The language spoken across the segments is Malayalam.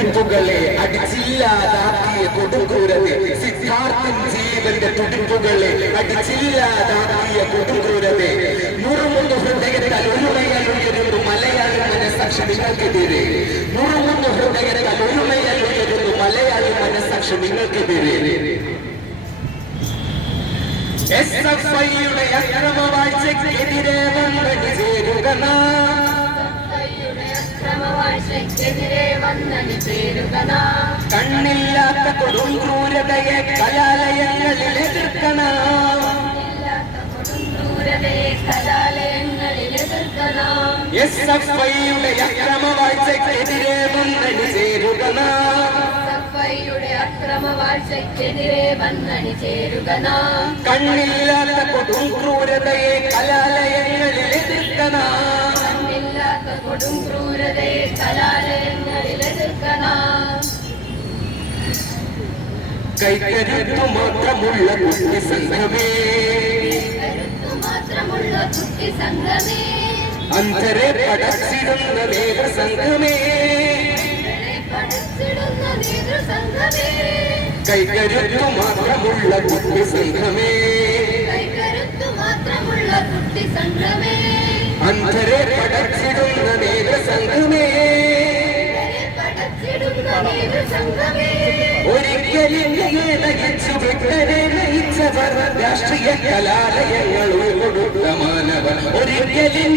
തുടിപ്പുകളെ അടിച്ചില്ലാതാക്കിയ കൊടുങ്കൂരതെ, സിദ്ധാർത്ഥൻ ജീവന്റെ തുടിപ്പുകളെ അടിച്ചില്ലാതാക്കിയ കൊടുങ്കൂരതെ, മുറുമുന്നു ഹൃദയത്താൽ ഒരുമയാൽ ഉയരുന്നു മലയാള മനസാക്ഷി നിങ്ങൾക്കെതിരെ, മുറുമുന്നു ഹൃദയത്താൽ ഒരുമയാൽ ഉയരുന്നു മലയാള മനസാക്ഷി നിങ്ങൾക്കെതിരെ. SFIയുടെ അക്രമവാഴ്ചയ്ക്കെതിരെ വന്നണി ചേരുക നാം, കണ്ണില്ലാത്ത കൊടും ക്രൂരതയെ കലാലയങ്ങളിൽ എതിർക്കണം, SFIയുടെ അക്രമവാഴ്ചയ്ക്കെതിരെ വന്നണി ചേരുക നാം, കണ്ണില്ലാത്ത കൊടും ക്രൂരതയെ കലാലയങ്ങളിൽ എതിർക്കണം, കൈക്കരുത്തു മാത്രമുള്ള കുട്ടി സംഘമേ, അന്ധരെ പടച്ചിടുന്ന നേതൃസംഘമേ, കൈക്കരുത്തു മാത്രമുള്ള കുട്ടി സംഘമേ, അന്ധരെ പടച്ചിടുന്ന നേതൃസംഘമേ, ഒരിക്കലും നയിച്ചു വിട്ടരെ നയിച്ചവർ രാഷ്ട്രീയ കലാലയങ്ങൾ ഉൾക്കൊടുത്ത മാനവർ, ഒരിക്കലും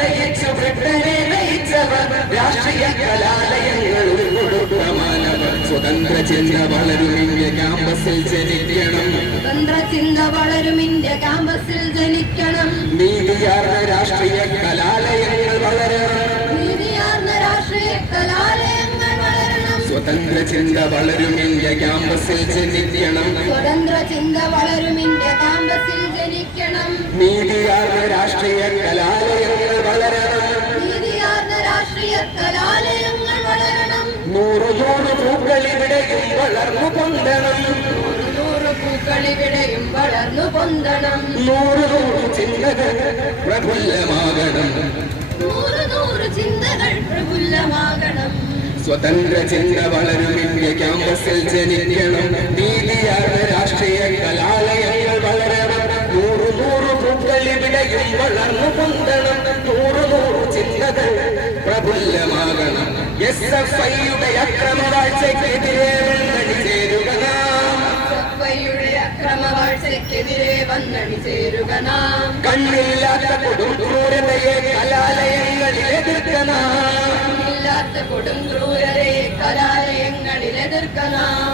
നയിച്ചു വിട്ടരെ നയിച്ചവർ രാഷ്ട്രീയ കലാലയങ്ങൾ ഉൾക്കൊടുത്ത മാനവർ. സ്വതന്ത്ര ചിന്ത വളരും ഇന്ത്യ ക്യാമ്പസിൽ ജനിക്കണം, സ്വതന്ത്ര ചിന്ത വളരും ഇന്ത്യ ക്യാമ്പസിൽ ജനിക്കണം, നീതിയാർന്ന രാഷ്ട്രീയ കലാലയങ്ങൾ വളരണം, നീതിയാർന്ന രാഷ്ട്രീയ കലാലയങ്ങൾ വളരണം, സ്വതന്ത്ര ചിന്ത വളരും ഇന്ത്യ ക്യാമ്പസിൽ ജനിക്കണം, സ്വതന്ത്ര ചിന്ത വളരും ഇന്ത്യ ക്യാമ്പസിൽ ജനിക്കണം, നീതിയാർന്ന രാഷ്ട്രീയ കലാലയങ്ങൾ വളരണം, നീതിയാർന്ന രാഷ്ട്രീയ കലാലയങ്ങൾ വളരണം, നൂറ് നൂറ് പൂക്കളിവിടെയും വളർന്നു പൊന്തണം, നൂറ് പൂക്കളിവിടെയും വളർന്നു പൊന്തണം, നൂറ് നൂറ് ചിന്തകൾ പ്രഫുല്ലമാകണം, നൂറ് നൂറ് ചിന്തകൾ പ്രഫുല്ലമാകണം, സ്വതന്ത്ര ചിന്ത വളരും ഇന്ത്യ ക്യാമ്പസിൽ ജനിക്കണം, നീതിയാർന്ന രാഷ്ട്രീയ കലാലയങ്ങൾ വളരണം, നൂറ് നൂറ് പൂക്കളിവിടെയും വളർന്നു പൊന്തണം, നൂറ് നൂറ് ചിന്തകൾ പ്രഫുല്ലമാകണം. SFIയുടെ അക്രമവാഴ്ചയ്ക്കെതിരെ വന്നണി ചേരുക നാം, SFIയുടെ അക്രമവാഴ്ചയ്ക്കെതിരെ വന്നണി ചേരുക നാം, കണ്ണില്ലാത്ത കൊടും ക്രൂരതയെ കലാലയങ്ങളിൽ എതിർക്കണം, കണ്ണില്ലാത്ത കൊടും ക്രൂരതയെ കലാലയങ്ങളിൽ എതിർക്കണം,